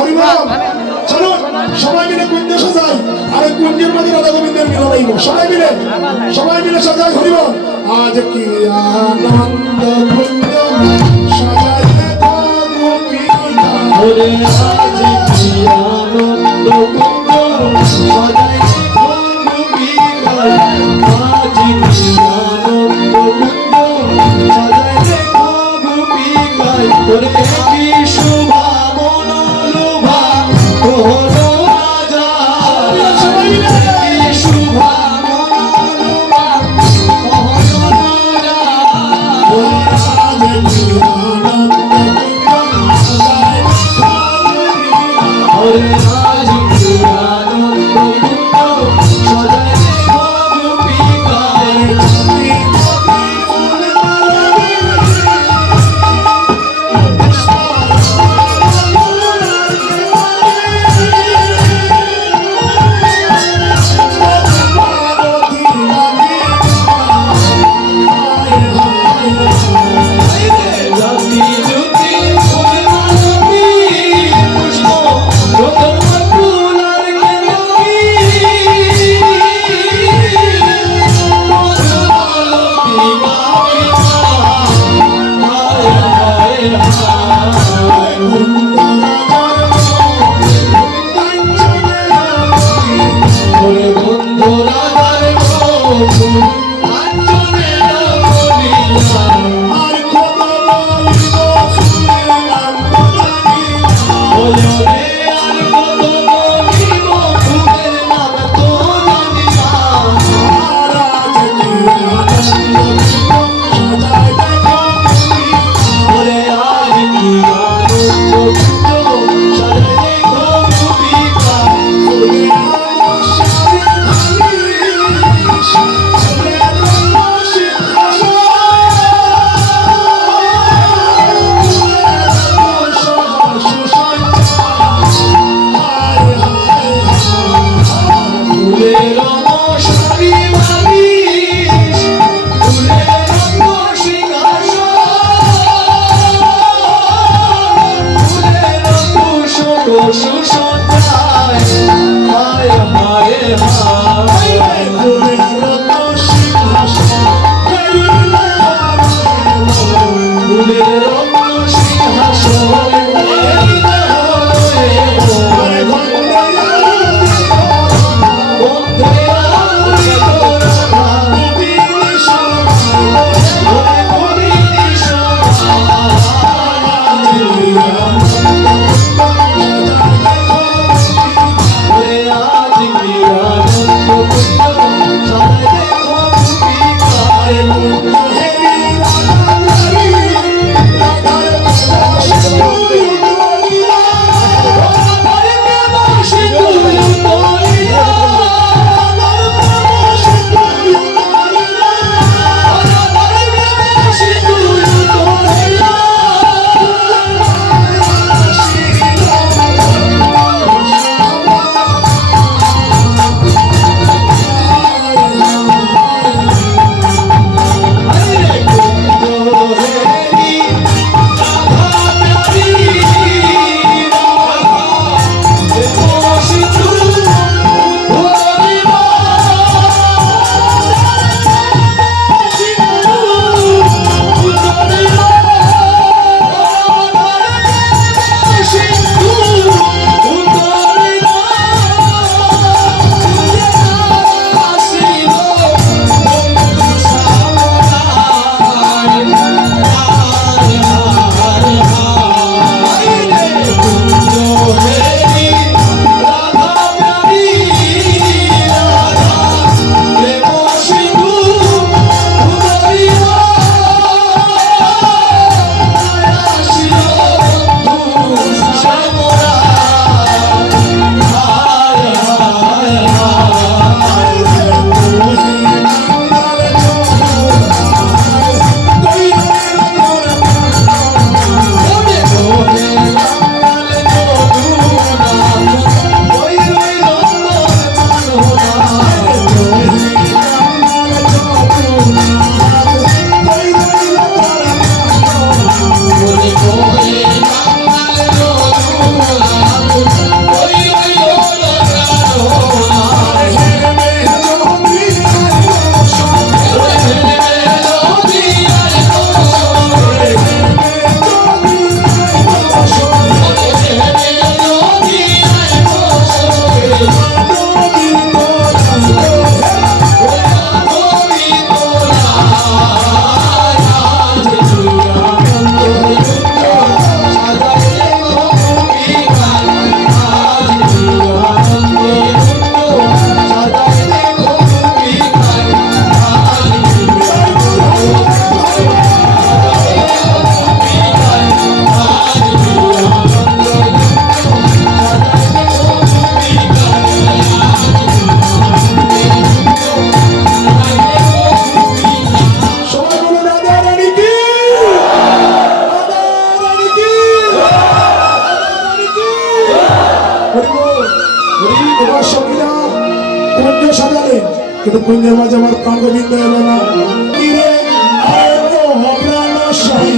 হরিবল চলুন সবাই মিলে কুঞ্জ সাজাই আর কুঞ্জের মাঝে রাধা গোবিন্দের মিলন হইব সবাই মিলে সাজাই হরিবল আজ কি আনন্দ কুঞ্জ সাজাইলে গোপীনা ওরে আজ কি আনন্দ কুঞ্জ সাজাইলে গোপীনা আজ কি আনন্দ কুঞ্জ সাজাইলে গোপীনা ওরে কি শুভা মনোলোভা কোহনো রাজা কি শুভা মনোলোভা কোহনো রাজা আজ কি আনন্দ কুঞ্জ সাজাইলে গোপীনা ওরে আজ কি আনন্দ কুঞ্জ সাজাইলে গোপীনা এবার সখীরা কুঞ্জ সাজালেন, কিন্তু কুঞ্জের মাঝে আমার প্রাণ গোবিন্দ এলো না। কি রে আরে ও প্রাণ সই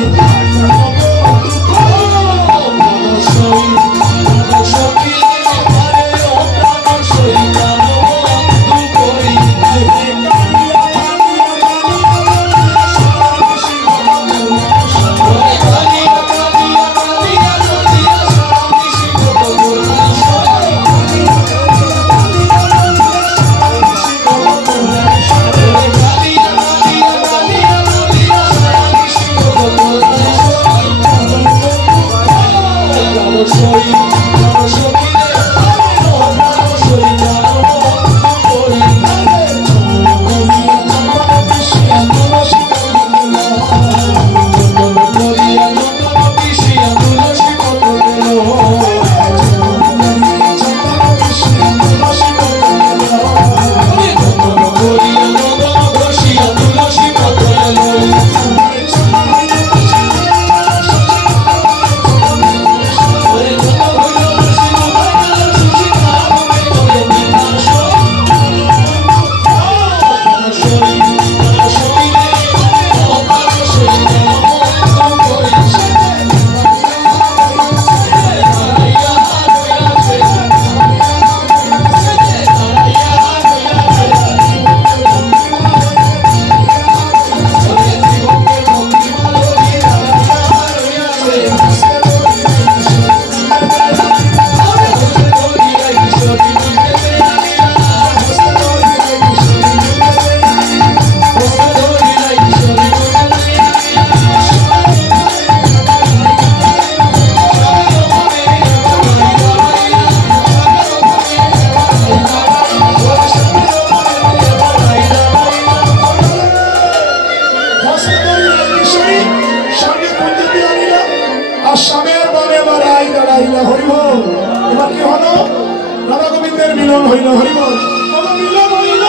মিলন হইল, হরিবল মিলন হইল।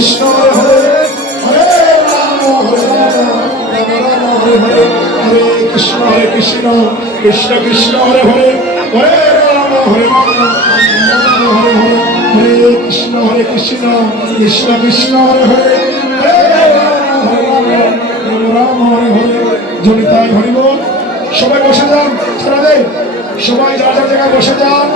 কৃষ্ণ হরে হরে হরে রাম রাম হরে হরে হরে কৃষ্ণ কৃষ্ণ কৃষ্ণ হরে হরে হরে রাম হরে রাম হরে হরে হরে কৃষ্ণ কৃষ্ণ কৃষ্ণ হরে হরে হরে রাম রাম হরে হরে জনিতাই হরি বল। সবাই বসে যান, ছেড়ে দে, সবাই যার যার জায়গায় বসে যান।